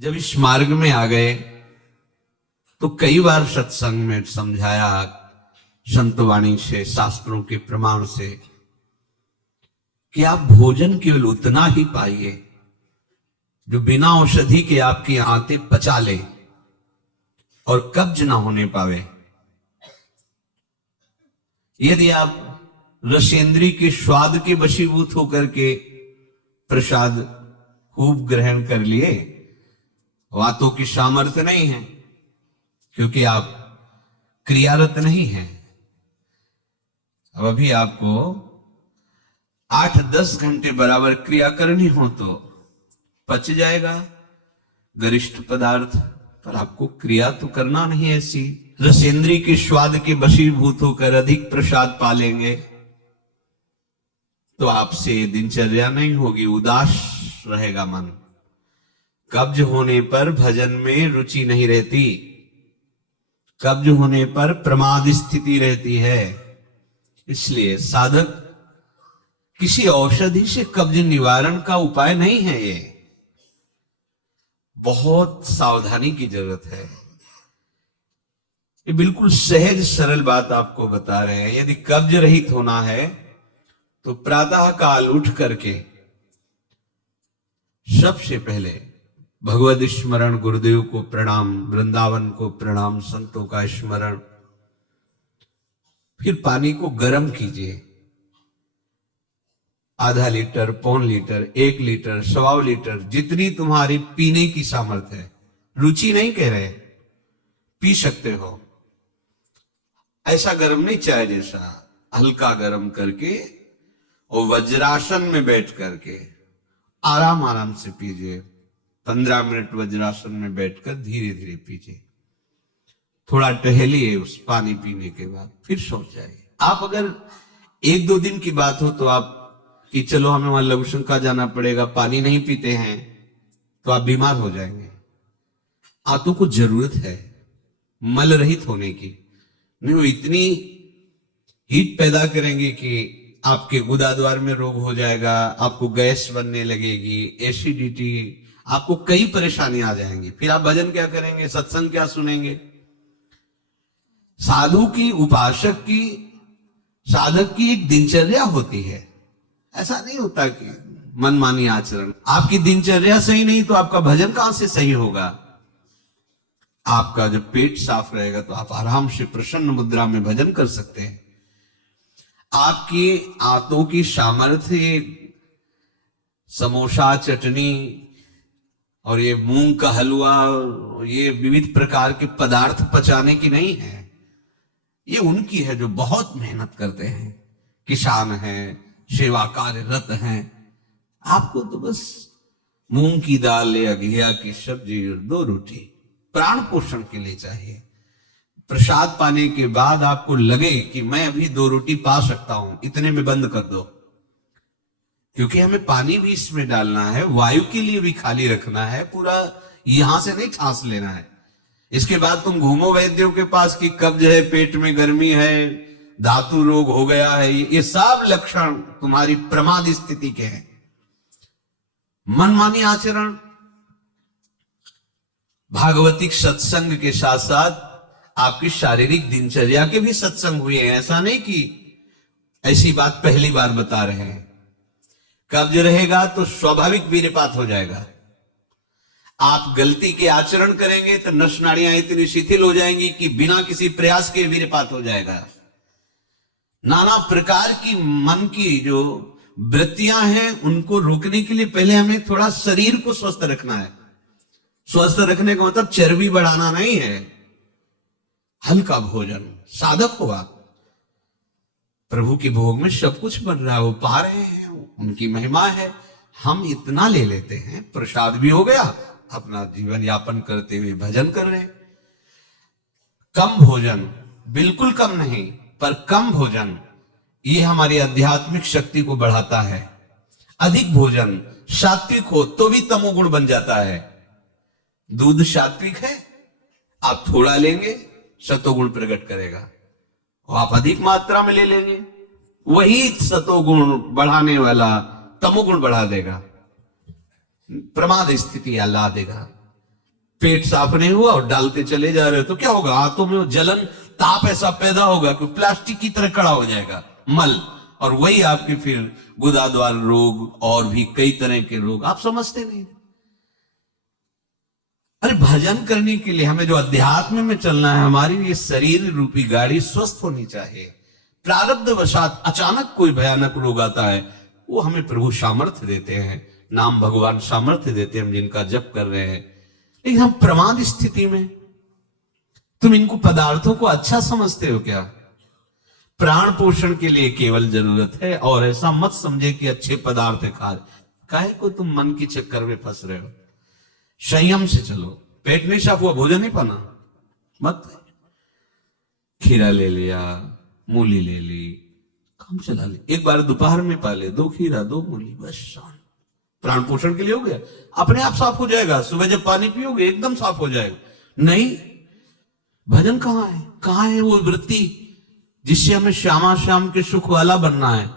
जब इस मार्ग में आ गए तो कई बार सत्संग में समझाया, संतवाणी से, शास्त्रों के प्रमाण से, कि आप भोजन केवल उतना ही पाइए जो बिना औषधि के आपकी आंतें पचा ले और कब्ज ना होने पावे। यदि आप रसेंद्री के स्वाद के वशीभूत होकर के प्रसाद खूब ग्रहण कर लिए, बातों की सामर्थ्य नहीं है, क्योंकि आप क्रियारत नहीं हैं। अब अभी आपको 8-10 घंटे बराबर क्रिया करनी हो तो पच जाएगा गरिष्ठ पदार्थ, पर आपको क्रिया तो करना नहीं ऐसी। रसेंद्री के स्वाद के वशीभूत होकर अधिक प्रसाद पालेंगे तो आपसे दिनचर्या नहीं होगी, उदास रहेगा मन। कब्ज होने पर भजन में रुचि नहीं रहती, कब्ज होने पर प्रमाद स्थिति रहती है। इसलिए साधक किसी औषधि से कब्ज निवारण का उपाय नहीं है, ये बहुत सावधानी की जरूरत है। ये बिल्कुल सहज सरल बात आपको बता रहे हैं। यदि कब्ज रहित होना है तो प्रातः काल उठ करके सबसे पहले भगवद स्मरण, गुरुदेव को प्रणाम, वृंदावन को प्रणाम, संतों का स्मरण, फिर पानी को गर्म कीजिए। आधा लीटर, पौन लीटर, 1 लीटर, 1.25 लीटर, जितनी तुम्हारी पीने की सामर्थ्य है। रुचि नहीं कह रहे, पी सकते हो। ऐसा गर्म नहीं, चाय जैसा, हल्का गर्म करके और वज्रासन में बैठ करके आराम आराम से पीजिए। 15 मिनट वज्रासन में बैठकर धीरे धीरे पीजिए। थोड़ा टहलिए उस पानी पीने के बाद, फिर सो जाइए। आप अगर 1-2 दिन की बात हो तो आप कि चलो हमें वहां लघुशंका जाना पड़ेगा, पानी नहीं पीते हैं, तो आप बीमार हो जाएंगे। आंतों को जरूरत है मल रहित होने की। नहीं, वो इतनी हीट पैदा करेंगे कि आपके गुदाद्वार में रोग हो जाएगा, आपको गैस बनने लगेगी, एसिडिटी, आपको कई परेशानी आ जाएंगी। फिर आप भजन क्या करेंगे, सत्संग क्या सुनेंगे? साधु की, उपासक की, साधक की एक दिनचर्या होती है। ऐसा नहीं होता कि मनमानी आचरण। आपकी दिनचर्या सही नहीं तो आपका भजन कहां से सही होगा? आपका जब पेट साफ रहेगा तो आप आराम से प्रसन्न मुद्रा में भजन कर सकते हैं। आपकी आंतों की सामर्थ्य समोसा, चटनी और ये मूंग का हलवा, ये विविध प्रकार के पदार्थ पचाने की नहीं है। ये उनकी है जो बहुत मेहनत करते हैं, किसान हैं, सेवा कार्यरत हैं। आपको तो बस मूंग की दाल या घिया की सब्जी और 2 रोटी प्राण पोषण के लिए चाहिए। प्रसाद पाने के बाद आपको लगे कि मैं अभी 2 रोटी पा सकता हूं, इतने में बंद कर दो, क्योंकि हमें पानी भी इसमें डालना है, वायु के लिए भी खाली रखना है, पूरा यहां से नहीं ठांस लेना है। इसके बाद तुम घूमो वैद्यों के पास कि कब्ज है, पेट में गर्मी है, धातु रोग हो गया है। ये सब लक्षण तुम्हारी प्रमाद स्थिति के हैं। मनमानी आचरण। भागवतिक सत्संग के साथ साथ आपकी शारीरिक दिनचर्या के भी सत्संग हुए हैं। ऐसा नहीं कि ऐसी बात पहली बार बता रहे हैं। कब्ज रहेगा तो स्वाभाविक वीर्यपात हो जाएगा। आप गलती के आचरण करेंगे तो नस नाड़ियां इतनी शिथिल हो जाएंगी कि बिना किसी प्रयास के वीर्यपात हो जाएगा। नाना प्रकार की मन की जो वृत्तियां हैं उनको रोकने के लिए पहले हमें थोड़ा शरीर को स्वस्थ रखना है। स्वस्थ रखने का मतलब चर्बी बढ़ाना नहीं है। हल्का भोजन, साधक हो आप, प्रभु के भोग में सब कुछ बन रहा है, वो पा रहे हैं, उनकी महिमा है। हम इतना ले लेते हैं, प्रसाद भी हो गया, अपना जीवन यापन करते हुए भजन कर रहे हैं। कम भोजन, बिल्कुल कम नहीं, पर कम भोजन, ये हमारी आध्यात्मिक शक्ति को बढ़ाता है। अधिक भोजन, सात्विक हो तो भी तमोगुण बन जाता है। दूध सात्विक है, आप थोड़ा लेंगे, सतोगुण प्रकट करेगा, और आप अधिक मात्रा में ले लेंगे, वही सतोगुण बढ़ाने वाला तमोगुण बढ़ा देगा, प्रमाद स्थिति ला देगा। पेट साफ नहीं हुआ और डालते चले जा रहे हो तो क्या होगा? हाथों में वो जलन, ताप ऐसा पैदा होगा कि प्लास्टिक की तरह कड़ा हो जाएगा मल, और वही आपके फिर गुदाद्वार रोग और भी कई तरह के रोग। आप समझते नहीं। अरे भजन करने के लिए हमें जो अध्यात्म में चलना है, हमारी ये शरीर रूपी गाड़ी स्वस्थ होनी चाहिए। प्रारब्धवशात अचानक कोई भयानक रोग आता है, वो हमें प्रभु सामर्थ्य देते हैं, नाम भगवान सामर्थ्य देते हैं, हम जिनका जप कर रहे हैं। लेकिन हम प्रमाद स्थिति में, तुम इनको पदार्थों को अच्छा समझते हो क्या? प्राण पोषण के लिए केवल जरूरत है, और ऐसा मत समझे कि अच्छे पदार्थ खा, काहे को तुम मन के चक्कर में फंस रहे हो? संयम से चलो। पेट नहीं साफ हुआ, भोजन नहीं पाना मत। खीरा ले लिया, मूली ले ली, काम चला ले, एक बार दोपहर में पा ले 2 खीरा 2 मूली, बस शांत। प्राण पोषण के लिए हो गया, अपने आप साफ हो जाएगा। सुबह जब पानी पियोगे एकदम साफ हो जाएगा। नहीं, भजन कहाँ है? कहाँ है वो वृत्ति जिससे हमें श्यामा श्याम के सुख वाला बनना है?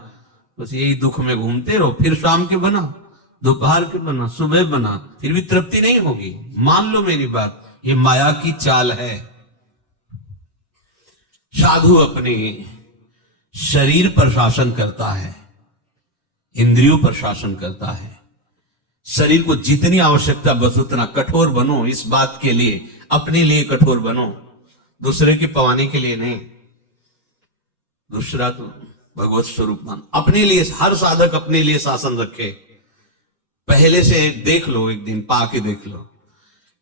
बस यही दुख में घूमते रहो। फिर शाम के बना, दोपहर के बना, सुबह बना, फिर भी तृप्ति नहीं होगी। मान लो मेरी बात, ये माया की चाल है। साधु अपने शरीर पर शासन करता है, इंद्रियों पर शासन करता है। शरीर को जितनी आवश्यकता बस उतना कठोर बनो। इस बात के लिए, अपने लिए कठोर बनो, दूसरे के पवाने के लिए नहीं। दूसरा तो भगवत स्वरूप मान। अपने लिए, हर साधक अपने लिए शासन रखे। पहले से देख लो, एक दिन पा के देख लो,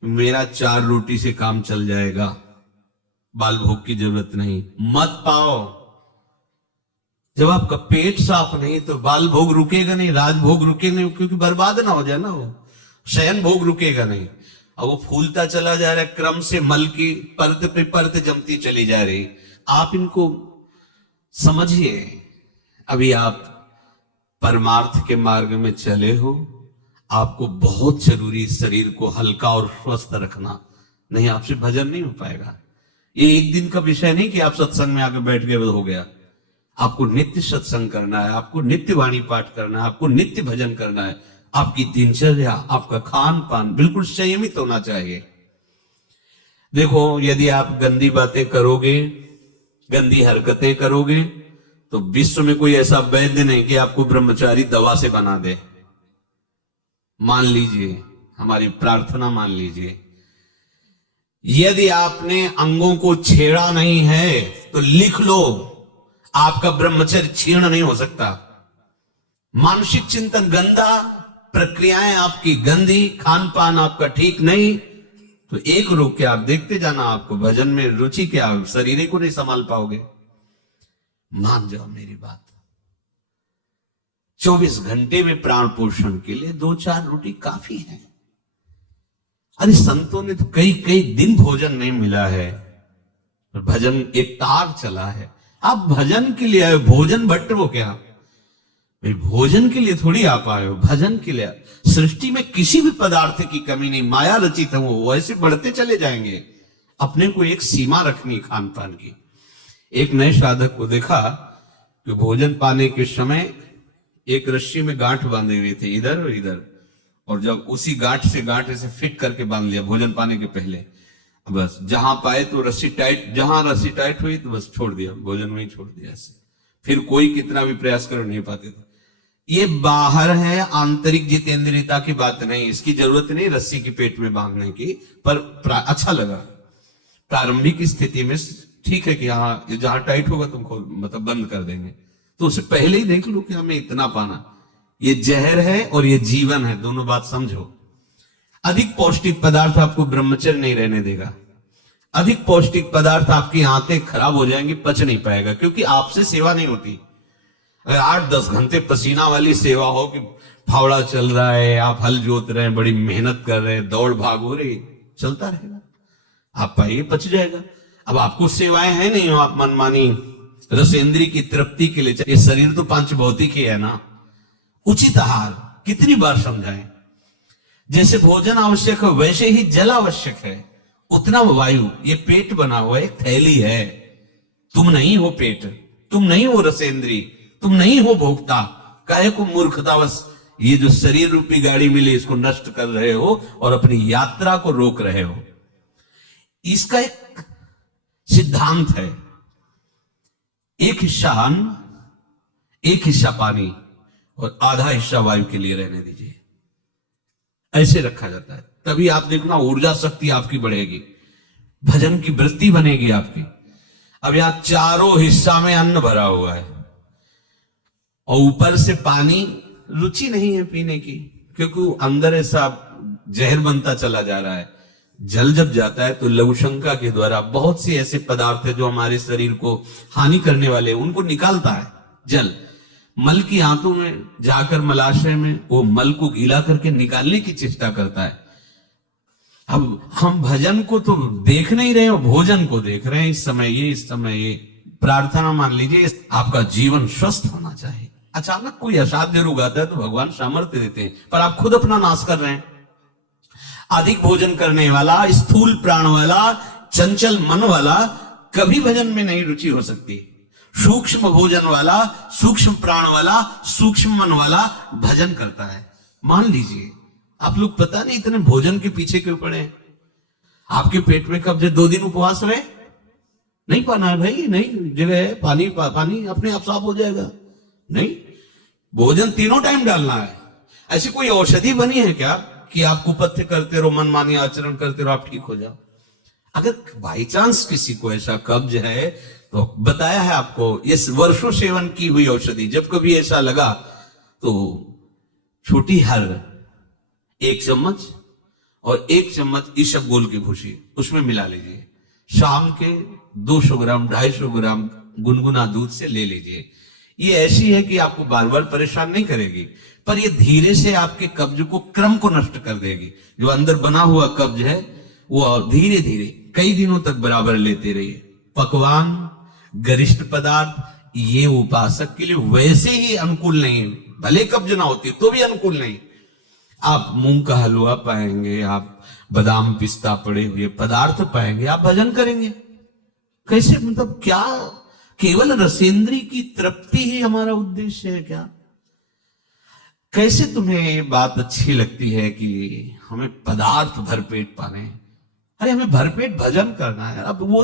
मेरा 4 रोटी से काम चल जाएगा, बाल भोग की जरूरत नहीं। मत पाओ। जब आपका पेट साफ नहीं तो बाल भोग रुकेगा नहीं, राजभोग रुकेगा नहीं, क्योंकि बर्बाद ना हो जाए ना, वो शयन भोग रुकेगा नहीं। और वो फूलता चला जा रहा है, क्रम से मल की परत पे परत जमती चली जा रही। आप इनको समझिए। अभी आप परमार्थ के मार्ग में चले हो, आपको बहुत जरूरी शरीर को हल्का और स्वस्थ रखना, नहीं आपसे भजन नहीं हो पाएगा। ये एक दिन का विषय नहीं कि आप सत्संग में आकर बैठ गए हो गया। आपको नित्य सत्संग करना है, आपको नित्य वाणी पाठ करना है, आपको नित्य भजन करना है। आपकी दिनचर्या, आपका खान पान बिल्कुल संयमित होना चाहिए। देखो, यदि आप गंदी बातें करोगे, गंदी हरकतें करोगे, तो विश्व में कोई ऐसा वैद्य नहीं कि आपको ब्रह्मचारी दवा से बना दे। मान लीजिए, हमारी प्रार्थना मान लीजिए, यदि आपने अंगों को छेड़ा नहीं है तो लिख लो, आपका ब्रह्मचर्य क्षीण नहीं हो सकता। मानसिक चिंतन गंदा, प्रक्रियाएं आपकी गंदी, खान पान आपका ठीक नहीं, तो एक रोक के आप देखते जाना, आपको भजन में रुचि क्या, शरीर को नहीं संभाल पाओगे। मान जाओ मेरी बात। 24 घंटे में प्राण पोषण के लिए 2-4 रोटी काफी है। अरे संतों ने तो कई कई दिन भोजन नहीं मिला है, भजन एक तार चला है। आप भजन के लिए आए, भोजन भट्ट हो क्या? भाई भोजन के लिए थोड़ी आप आए हो, भजन के लिए। सृष्टि में किसी भी पदार्थ की कमी नहीं, माया रचित है, वो वैसे बढ़ते चले जाएंगे। अपने को एक सीमा रखनी खान पान की। एक नए साधक को देखा कि भोजन पाने के समय एक रस्सी में गांठ बांधे हुए थे, इधर और इधर, और जब उसी गांठ से गांठ ऐसे फिट करके बांध लिया भोजन पाने के पहले। बस जहां पाए तो रस्सी टाइट, जहां रस्सी टाइट हुई तो बस छोड़ दिया, भोजन में ही छोड़ दिया ऐसे। फिर कोई कितना भी प्रयास करो नहीं पाते थे। ये बाहर है, आंतरिक जितेंद्रियता की बात नहीं, इसकी जरूरत नहीं रस्सी की पेट में बांधने की, पर अच्छा लगा। प्रारंभिक स्थिति में ठीक है कि हाँ जहां टाइट होगा तुमको मतलब बंद कर देंगे, तो उससे पहले ही देख लो कि हमें इतना पाना। ये जहर है और ये जीवन है, दोनों बात समझो। अधिक पौष्टिक पदार्थ आपको ब्रह्मचर्य नहीं रहने देगा। अधिक पौष्टिक पदार्थ आपकी आंतें खराब हो जाएंगी, पच नहीं पाएगा, क्योंकि आपसे सेवा नहीं होती। अगर 8-10 घंटे पसीना वाली सेवा हो कि फावड़ा चल रहा है, आप हल जोत रहे हैं, बड़ी मेहनत कर रहे हैं, दौड़ भाग हो रही, चलता रहेगा, आप पाइए पच जाएगा। अब आपको सेवाएं है नहीं हो, आप मनमानी रसेंद्री की तृप्ति के लिए, ये शरीर तो पांच भौतिक ही है ना। उचित आहार कितनी बार समझाएं। जैसे भोजन आवश्यक है वैसे ही जल आवश्यक है, उतना वायु। ये पेट बना हुआ एक थैली है, तुम नहीं हो पेट, तुम नहीं हो रसेंद्री, तुम नहीं हो भोक्ता। काहे को मूर्खतावश ये जो शरीर रूपी गाड़ी मिली इसको नष्ट कर रहे हो और अपनी यात्रा को रोक रहे हो। इसका एक सिद्धांत है, एक हिस्सा अन्न, एक हिस्सा पानी और आधा हिस्सा वायु के लिए रहने दीजिए। ऐसे रखा जाता है, तभी आप देखना ऊर्जा शक्ति आपकी बढ़ेगी, भजन की वृत्ति बनेगी आपकी। अब यहां चारों हिस्सा में अन्न भरा हुआ है और ऊपर से पानी, रुचि नहीं है पीने की, क्योंकि अंदर ऐसा जहर बनता चला जा रहा है। जल जब जाता है तो लघुशंका के द्वारा बहुत से ऐसे पदार्थ है जो हमारे शरीर को हानि करने वाले, उनको निकालता है जल। मल की आंतों में जाकर मलाशय में वो मल को गीला करके निकालने की चेष्टा करता है। अब हम भजन को तो देख नहीं रहे हो, भोजन को देख रहे हैं। इस समय ये प्रार्थना मान लीजिए, आपका जीवन स्वस्थ होना चाहिए। अचानक कोई असाध्य रोग आता है तो भगवान सामर्थ्य देते हैं, पर आप खुद अपना नाश कर रहे हैं। अधिक भोजन करने वाला, स्थूल प्राण वाला, चंचल मन वाला कभी भजन में नहीं रुचि हो सकती। सूक्ष्म भोजन वाला, सूक्ष्म प्राण वाला, सूक्ष्म मन वाला भजन करता है। मान लीजिए आप लोग पता नहीं इतने भोजन के पीछे क्यों पड़े हैं। आपके पेट में कब्ज 2 दिन उपवास रहे, नहीं पाना है भाई, नहीं जगह है, पानी पानी अपने आप साफ हो जाएगा। नहीं, भोजन तीनों टाइम डालना है। ऐसी कोई औषधि बनी है क्या कि आप कुपथ्य करते रहो, मनमानी आचरण करते रहो, आप ठीक हो जाओ? अगर बाई चांस किसी को ऐसा कब्ज है तो बताया है आपको, इस वर्षों सेवन की हुई औषधि, जब कभी ऐसा लगा तो छोटी हर 1 चम्मच और 1 चम्मच इसबगोल की भूसी उसमें मिला लीजिए। शाम के 200 ग्राम 250 ग्राम गुनगुना दूध से ले लीजिए। ये ऐसी है कि आपको बार बार परेशान नहीं करेगी, पर ये धीरे से आपके कब्ज को, क्रम को नष्ट कर देगी। जो अंदर बना हुआ कब्ज है वो धीरे धीरे कई दिनों तक बराबर लेते रहिए। पकवान, गरिष्ठ पदार्थ ये उपासक के लिए वैसे ही अनुकूल नहीं, भले कब्ज ना होती तो भी अनुकूल नहीं। आप मूंग का हलवा पाएंगे, आप बादाम पिस्ता पड़े हुए पदार्थ पाएंगे, आप भजन करेंगे। कैसे, मतलब क्या केवल रसेंद्री की तृप्ति ही हमारा उद्देश्य है क्या? कैसे तुम्हें ये बात अच्छी लगती है कि हमें पदार्थ भरपेट पाने? अरे हमें भरपेट भजन करना है। अब वो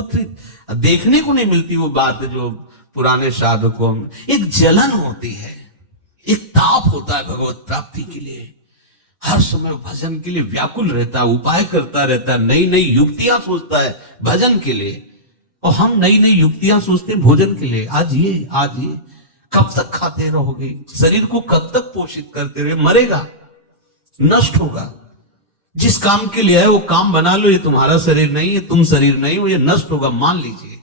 देखने को नहीं मिलती वो बात जो पुराने साधकों में एक जलन होती है, एक ताप होता है भगवत प्राप्ति के लिए। हर समय भजन के लिए व्याकुल रहता है, उपाय करता रहता है, नई नई युक्तियां सोचता है भजन के लिए। और हम नई नई युक्तियां सोचते हैं भोजन के लिए। आज ये कब तक खाते रहोगे? शरीर को कब तक पोषित करते रहे? मरेगा, नष्ट होगा। जिस काम के लिए है वो काम बना लो। ये तुम्हारा शरीर नहीं है, तुम शरीर नहीं हो, ये नष्ट होगा, मान लीजिए।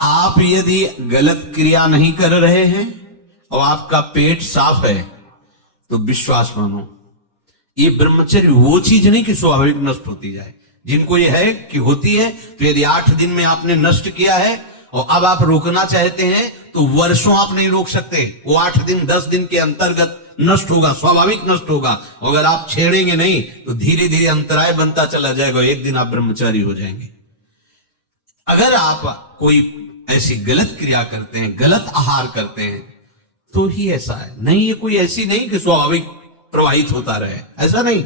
आप यदि गलत क्रिया नहीं कर रहे हैं और आपका पेट साफ है तो विश्वास मानो, ये ब्रह्मचर्य वो चीज नहीं कि स्वाभाविक नष्ट होती जाए। जिनको ये है कि होती है, तो यदि 8 दिन में आपने नष्ट किया है और अब आप रोकना चाहते हैं तो वर्षों आप नहीं रोक सकते। वो 8 दिन 10 दिन के अंतर्गत नष्ट होगा, स्वाभाविक नष्ट होगा। अगर आप छेड़ेंगे नहीं तो धीरे धीरे अंतराय बनता चला जाएगा, एक दिन आप ब्रह्मचारी हो जाएंगे। अगर आप कोई ऐसी गलत क्रिया करते हैं, गलत आहार करते हैं, तो ही ऐसा है। नहीं, ये कोई ऐसी नहीं कि स्वाभाविक प्रवाहित होता रहे, ऐसा नहीं।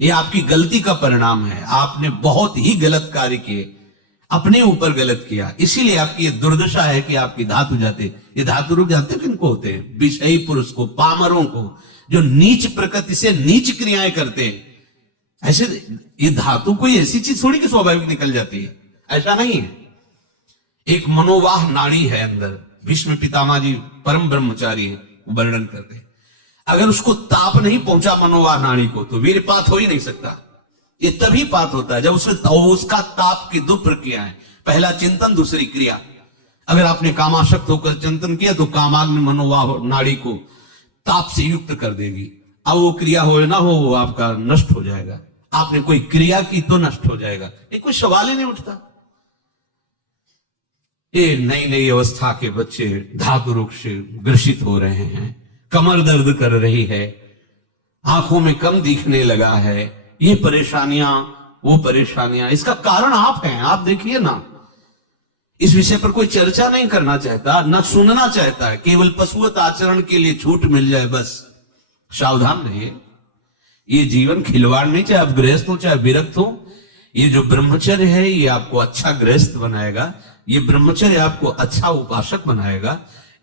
ये आपकी गलती का परिणाम है। आपने बहुत ही गलत कार्य किए, अपने ऊपर गलत किया, इसीलिए आपकी ये दुर्दशा है कि आपकी धातु जाते। ये धातु रुक जाते किनको होते हैं? विषयी पुरुष को, पामरों को, जो नीच प्रकृति से नीच क्रियाएं करते हैं। ऐसे ये धातु कोई ऐसी चीज थोड़ी कि स्वाभाविक निकल जाती है, ऐसा नहीं है। एक मनोवाह नाड़ी है अंदर। भीष्म पितामह जी परम ब्रह्मचारी है, वर्णन करते हैं। अगर उसको ताप नहीं पहुंचा मनोवाह नाड़ी को तो वीरपात हो ही नहीं सकता। ये तभी पात होता है जब उसका ताप की 2 प्रक्रियाएं, पहला चिंतन, दूसरी क्रिया। अगर आपने कामाशक्त होकर चिंतन किया तो कामाग्नि मनोवाह नाड़ी को ताप से युक्त कर देगी। अब वो क्रिया हो ना हो वो आपका नष्ट हो जाएगा। आपने कोई क्रिया की तो नष्ट हो जाएगा, ये कोई सवाल ही नहीं उठता। ये नई नई अवस्था के बच्चे धातु रोग से ग्रसित हो रहे हैं, कमर दर्द कर रही है, आंखों में कम दिखने लगा है, ये परेशानियां वो परेशानियां। इसका कारण आप हैं। आप देखिए ना, इस विषय पर कोई चर्चा नहीं करना चाहता, न सुनना चाहता है। केवल पशुवत आचरण के लिए छूट मिल जाए बस, सावधान रहिए। ये जीवन खिलवाड़ नहीं, चाहे आप गृहस्थ हो चाहे विरक्त हो। ये जो ब्रह्मचर्य है ये आपको अच्छा गृहस्थ बनाएगा, ये ब्रह्मचर्य आपको अच्छा उपासक बनाएगा।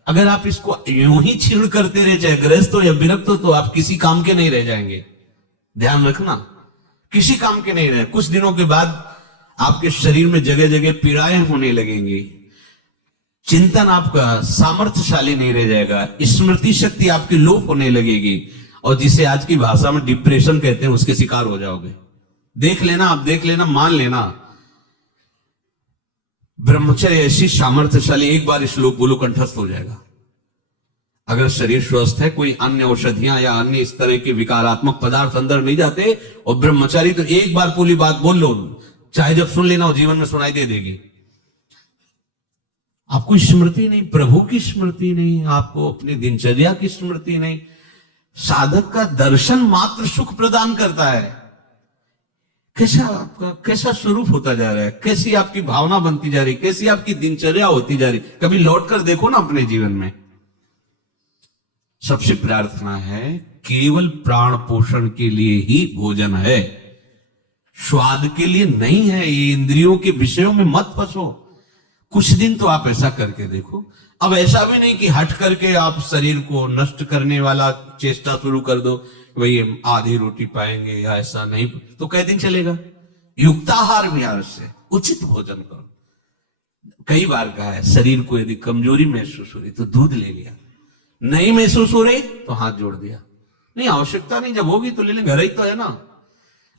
अगर आप इसको यूं ही छीड़ करते रहे, चाहे गृहस्थ हो या विरक्त हो, तो आप किसी काम के नहीं रह जाएंगे। ध्यान रखना, किसी काम के नहीं रहे। कुछ दिनों के बाद आपके शरीर में जगह जगह पीड़ाएं होने लगेंगी, चिंतन आपका सामर्थ्यशाली नहीं रह जाएगा, स्मृति शक्ति आपकी लोप होने लगेगी, और जिसे आज की भाषा में डिप्रेशन कहते हैं उसके शिकार हो जाओगे। देख लेना, आप देख लेना, मान लेना। ब्रह्मचर्य ऐसी सामर्थ्यशाली, एक बार श्लोक बोलो कंठस्थ हो जाएगा। अगर शरीर स्वस्थ है, कोई अन्य औषधियां या अन्य इस तरह के विकारात्मक पदार्थ अंदर नहीं जाते, और ब्रह्मचारी तो एक बार पूरी बात बोल लो, चाहे जब सुन लेना हो जीवन में सुनाई दे देगी। आपको स्मृति नहीं, प्रभु की स्मृति नहीं, आपको अपनी दिनचर्या की स्मृति नहीं। साधक का दर्शन मात्र सुख प्रदान करता है। कैसा आपका कैसा स्वरूप होता जा रहा है, कैसी आपकी भावना बनती जा रही, कैसी आपकी दिनचर्या होती जा रही, कभी लौट कर देखो ना अपने जीवन में। सबसे प्रार्थना है, केवल प्राण पोषण के लिए ही भोजन है, स्वाद के लिए नहीं है। ये इंद्रियों के विषयों में मत फंसो। कुछ दिन तो आप ऐसा करके देखो। अब ऐसा भी नहीं कि हट करके आप शरीर को नष्ट करने वाला चेष्टा शुरू कर दो, भाई आधी रोटी पाएंगे या ऐसा नहीं, तो कई दिन चलेगा। युक्ताहार विहार से उचित भोजन करो। कई बार कहा है, शरीर को यदि कमजोरी महसूस हो रही तो दूध ले लिया, नहीं महसूस हो रही तो हाथ जोड़ दिया। नहीं आवश्यकता नहीं, जब होगी तो ले लेंगे, घर ही तो है ना।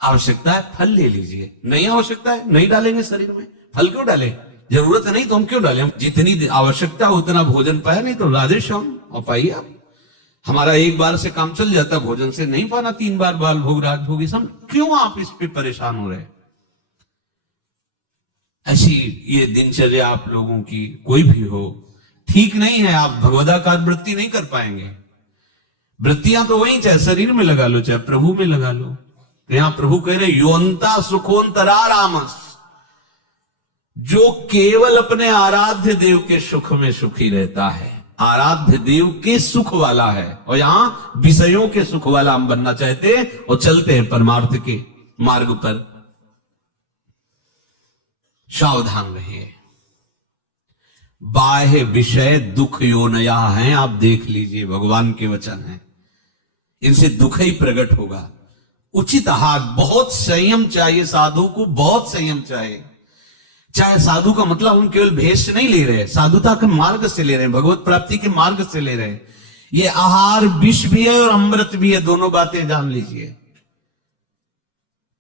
आवश्यकता है फल ले लीजिए, नहीं आवश्यकता है नहीं डालेंगे शरीर में, फल क्यों डालें, जरूरत नहीं तो हम क्यों डालें। जितनी आवश्यकता उतना भोजन पाया, नहीं तो राधे श्याम और पाइए आप। हमारा एक बार से काम चल जाता, भोजन से नहीं पाना 3 बार, बाल भोग राज भोगी सब, क्यों आप इस पे परेशान हो रहे। ऐसी ये दिनचर्या आप लोगों की कोई भी हो ठीक नहीं है। आप भगवदाकार वृत्ति नहीं कर पाएंगे। वृत्तियां तो वही, चाहे शरीर में लगा लो चाहे प्रभु में लगा लो। तो यहां प्रभु कह रहे योन्ता सुखोन्तरा रामस, जो केवल अपने आराध्य देव के सुख में सुखी रहता है, आराध्य देव के सुख वाला है। और यहां विषयों के सुख वाला हम बनना चाहते हैं और चलते हैं परमार्थ के मार्ग पर। सावधान रहिए, बाह्य विषय दुख योनया हैं, आप देख लीजिए, भगवान के वचन हैं, इनसे दुख ही प्रकट होगा। उचित आहार, बहुत संयम चाहिए साधु को, बहुत संयम चाहिए। चाहे साधु का मतलब हम केवल भेष नहीं ले रहे, साधुता के मार्ग से ले रहे हैं, भगवत प्राप्ति के मार्ग से ले रहे हैं। ये आहार विष भी है और अमृत भी है, दोनों बातें जान लीजिए।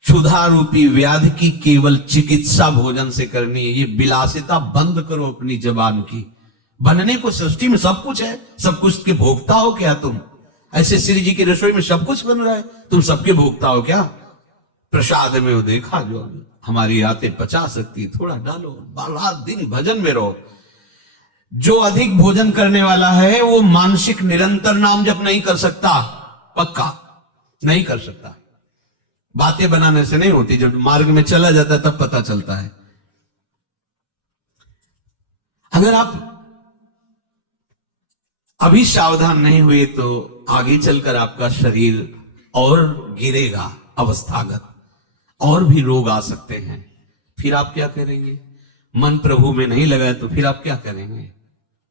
क्षुधा रूपी व्याधि की केवल चिकित्सा भोजन से करनी है। ये विलासिता बंद करो अपनी जबान की। बनने को सृष्टि में सब कुछ है, सब कुछ के भोगता हो क्या तुम? ऐसे श्री जी की रसोई में सब कुछ बन रहा है, तुम सबके भोगता हो क्या? प्रसाद में वो देखा जो हमारी आते पचा सकती, थोड़ा डालो, 12 दिन भजन में रहो। जो अधिक भोजन करने वाला है वो मानसिक निरंतर नाम जप नहीं कर सकता, पक्का नहीं कर सकता। बातें बनाने से नहीं होती, जब मार्ग में चला जाता है तब पता चलता है। अगर आप अभी सावधान नहीं हुए तो आगे चलकर आपका शरीर और गिरेगा अवस्थागत, और भी रोग आ सकते हैं। फिर आप क्या करेंगे? मन प्रभु में नहीं लगा तो फिर आप क्या करेंगे?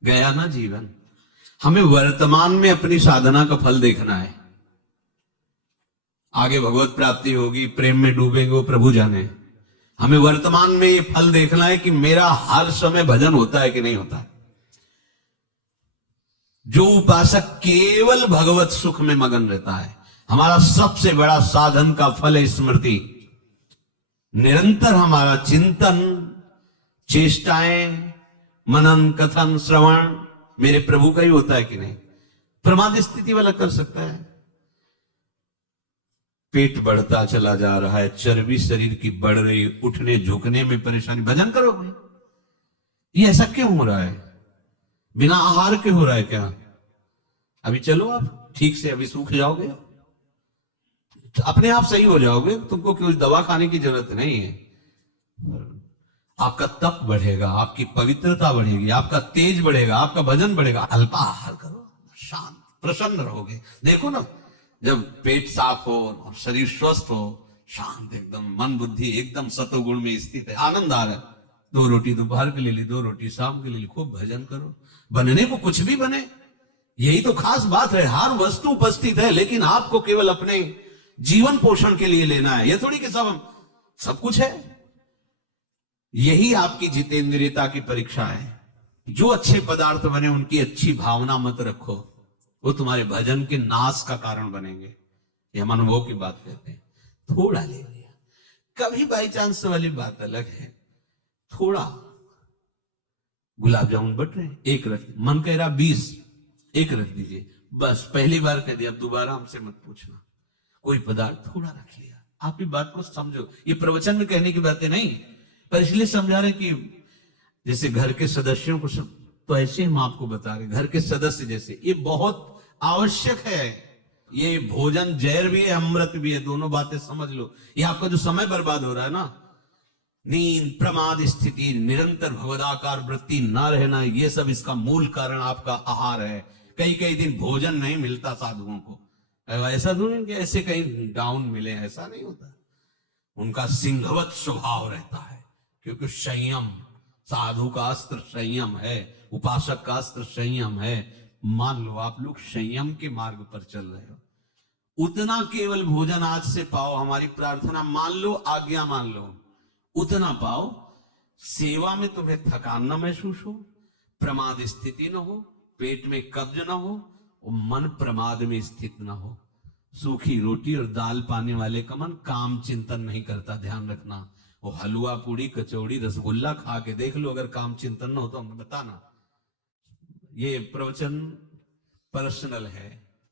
गया ना जीवन। हमें वर्तमान में अपनी साधना का फल देखना है। आगे भगवत प्राप्ति होगी, प्रेम में डूबेंगे, वो प्रभु जाने। हमें वर्तमान में ये फल देखना है कि मेरा हर समय भजन होता है कि नहीं होता है। जो उपासक केवल भगवत सुख में मगन रहता है, हमारा सबसे बड़ा साधन का फल है स्मृति। निरंतर हमारा चिंतन, चेष्टाएं, मनन, कथन, श्रवण मेरे प्रभु का ही होता है कि नहीं? प्रमाद स्थिति वाला कर सकता है। पेट बढ़ता चला जा रहा है, चर्बी शरीर की बढ़ रही, उठने झुकने में परेशानी, भजन करो भाई। ये ऐसा क्यों हो रहा है? बिना आहार के हो रहा है क्या? अभी चलो आप ठीक से, अभी सूख जाओगे, अपने आप सही हो जाओगे, तुमको कोई दवा खाने की जरूरत नहीं है। आपका तप बढ़ेगा, आपकी पवित्रता बढ़ेगी, आपका तेज बढ़ेगा, आपका भजन बढ़ेगा। अल्पाहार करो, शांत प्रसन्न रहोगे। देखो ना, जब पेट साफ हो और शरीर स्वस्थ हो, शांत एकदम, मन बुद्धि एकदम सतोगुण में स्थित है, आनंद आ रहा है, 2 रोटी दोपहर के ले ली, 2 रोटी शाम के ले ली, खूब भजन करो, बनने को कुछ भी बने। यही तो खास बात है, हर वस्तु उपस्थित है, लेकिन आपको केवल अपने जीवन पोषण के लिए लेना है। यह थोड़ी कि सब कुछ है। यही आपकी जितेंद्रियता की परीक्षा है। जो अच्छे पदार्थ बने उनकी अच्छी भावना मत रखो, वो तुम्हारे भजन के नाश का कारण बनेंगे। ये हम अनुभव की बात कहते हैं। थोड़ा ले लिया, कभी बाई चांस वाली बात अलग है, थोड़ा गुलाब जामुन बट रहे, एक रख, मन कह रहा 20, एक रख दीजिए, बस पहली बार कह दिया, अब दोबारा हमसे मत पूछना। कोई पदार्थ थोड़ा रख लिया, आप ये बात को समझो। ये प्रवचन में कहने की बातें नहीं, पर इसलिए समझा रहे कि जैसे घर के सदस्यों को सब, तो ऐसे हम आपको बता रहे, घर के सदस्य जैसे, ये बहुत आवश्यक है। ये भोजन जहर भी है, अमृत भी है, दोनों बातें समझ लो। ये आपका जो समय बर्बाद हो रहा है ना, नींद, प्रमाद स्थिति, निरंतर भगवदाकार वृत्ति न रहना, ये सब इसका मूल कारण आपका आहार है। कई कई दिन भोजन नहीं मिलता साधुओं को, ऐसा नहीं कि ऐसे कहीं डाउन मिले, ऐसा नहीं होता। उनका सिंहवत स्वभाव रहता है, क्योंकि संयम, साधु का अस्त्र संयम है, उपासक का अस्त्र संयम है। मान लो आप लोग संयम के मार्ग पर चल रहे हो, उतना केवल भोजन आज से पाओ, हमारी प्रार्थना मान लो, आज्ञा मान लो, उतना पाओ, सेवा में तुम्हें थकान न महसूस हो, प्रमाद स्थिति न हो, पेट में कब्ज न हो, और मन प्रमाद में स्थित न हो। सूखी रोटी और दाल पाने वाले का मन काम चिंतन नहीं करता, ध्यान रखना। वो हलवा पूड़ी कचौड़ी रसगुल्ला खा के देख लो, अगर काम चिंतन न हो तो हमें बताना। ये प्रवचन पर्सनल है,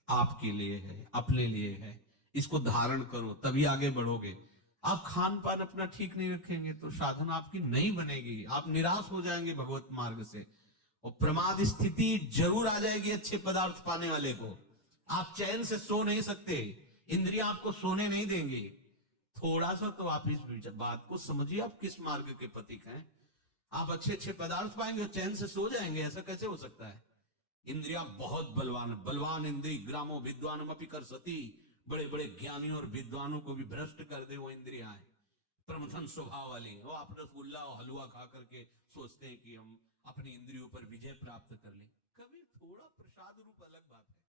आपके लिए है, अपने लिए है, इसको धारण करो तभी आगे बढ़ोगे। आप खान पान अपना ठीक नहीं रखेंगे तो साधना आपकी नहीं बनेगी, आप निराश हो जाएंगे भगवत मार्ग से, और प्रमाद स्थिति जरूर आ जाएगी अच्छे पदार्थ पाने वाले को। आप चैन से सो नहीं सकते, इंद्रियां आपको सोने नहीं देंगी। थोड़ा सा तो आप इस बात को समझिए, आप किस मार्ग के पथिक हैं। आप अच्छे अच्छे पदार्थ पाएंगे और चैन से सो जाएंगे, ऐसा कैसे हो सकता है? इंद्रियां बहुत बलवान, बलवान इंद्रिय ग्रामो विद्वानम अपि कर सती, बड़े बड़े ज्ञानियों और विद्वानों को भी भ्रष्ट कर दे वो इंद्रियां, प्रमथन स्वभाव वाली। वो आप रसगुल्ला और हलवा खा करके सोचते हैं कि हम अपनी इंद्रियों पर विजय प्राप्त कर लें। कभी थोड़ा प्रसाद रूप अलग बात है।